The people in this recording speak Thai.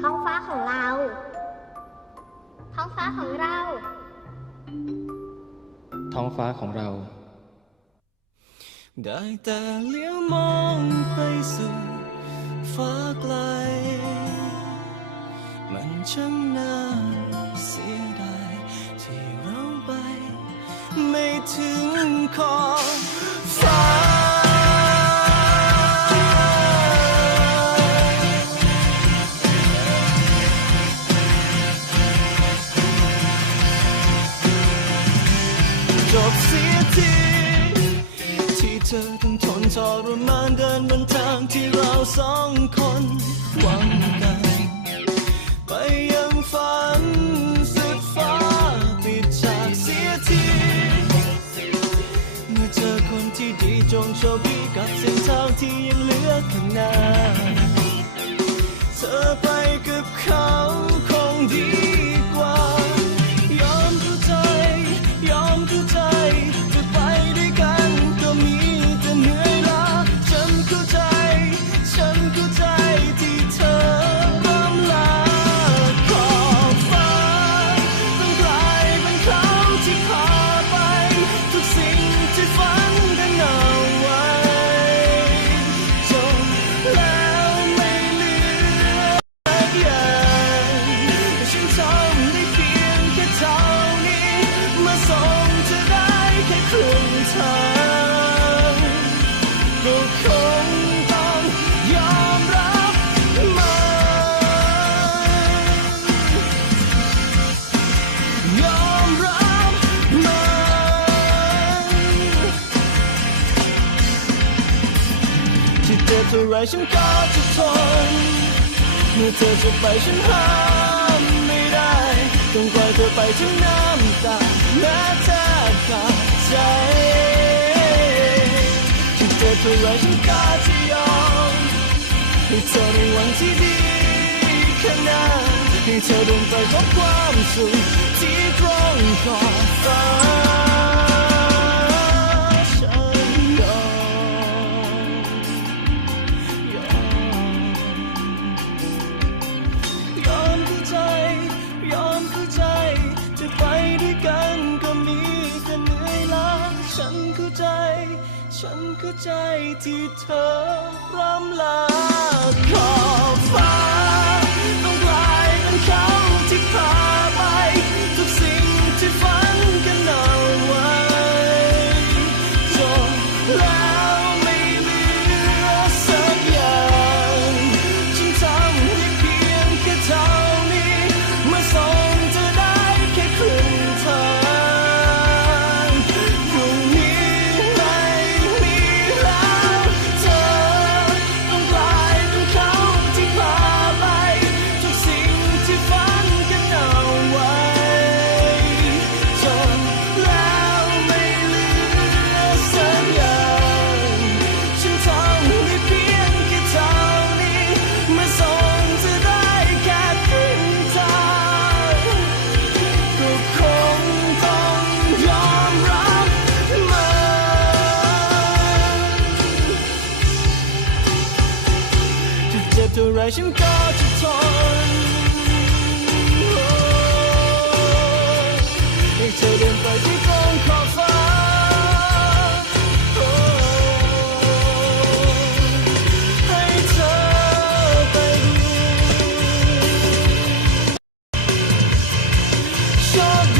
ท้องฟ้าของเรา ท้องฟ้าของเรา ท้องฟ้าของเรา ได้แต่เลี้ยวมองไปสู่ฟ้าไกล มันช่างน่าเสียดายที่เราไป ไม่ถึงขอบฟ้า ทีที่เธอต้องทนทรมานเดินบนทางที่เราสองคนหวังกัน ไปยังฝันสุดฟ้าปิดฉากเสียทีเมื่อเจอคนที่ดีจงโชคดีกับเส้นทางที่ยังเหลือข้างหน้า เธอไปกับเขาคงดี เจ็บเท่าไรฉันก็จะทน เมื่อเธอจะไปฉันห้ามไม่ได้ ต้องปล่อยเธอไปทั้งน้ำตาแม้แทบขาดใจที่เจ็บเท่าไรฉันก็จะยอมให้เธอในวันที่ดีข้างหน้าให้เธอเดินไปพบความสุขที่ตรงขอบฟ้า ใจ ฉันเข้าใจที่เธอร่ำลา ท่าไรฉันก็จะทนให้เธอเดินไปที่ตรงขอบฟ้าโอ้ให้เธอไปดูโชคดี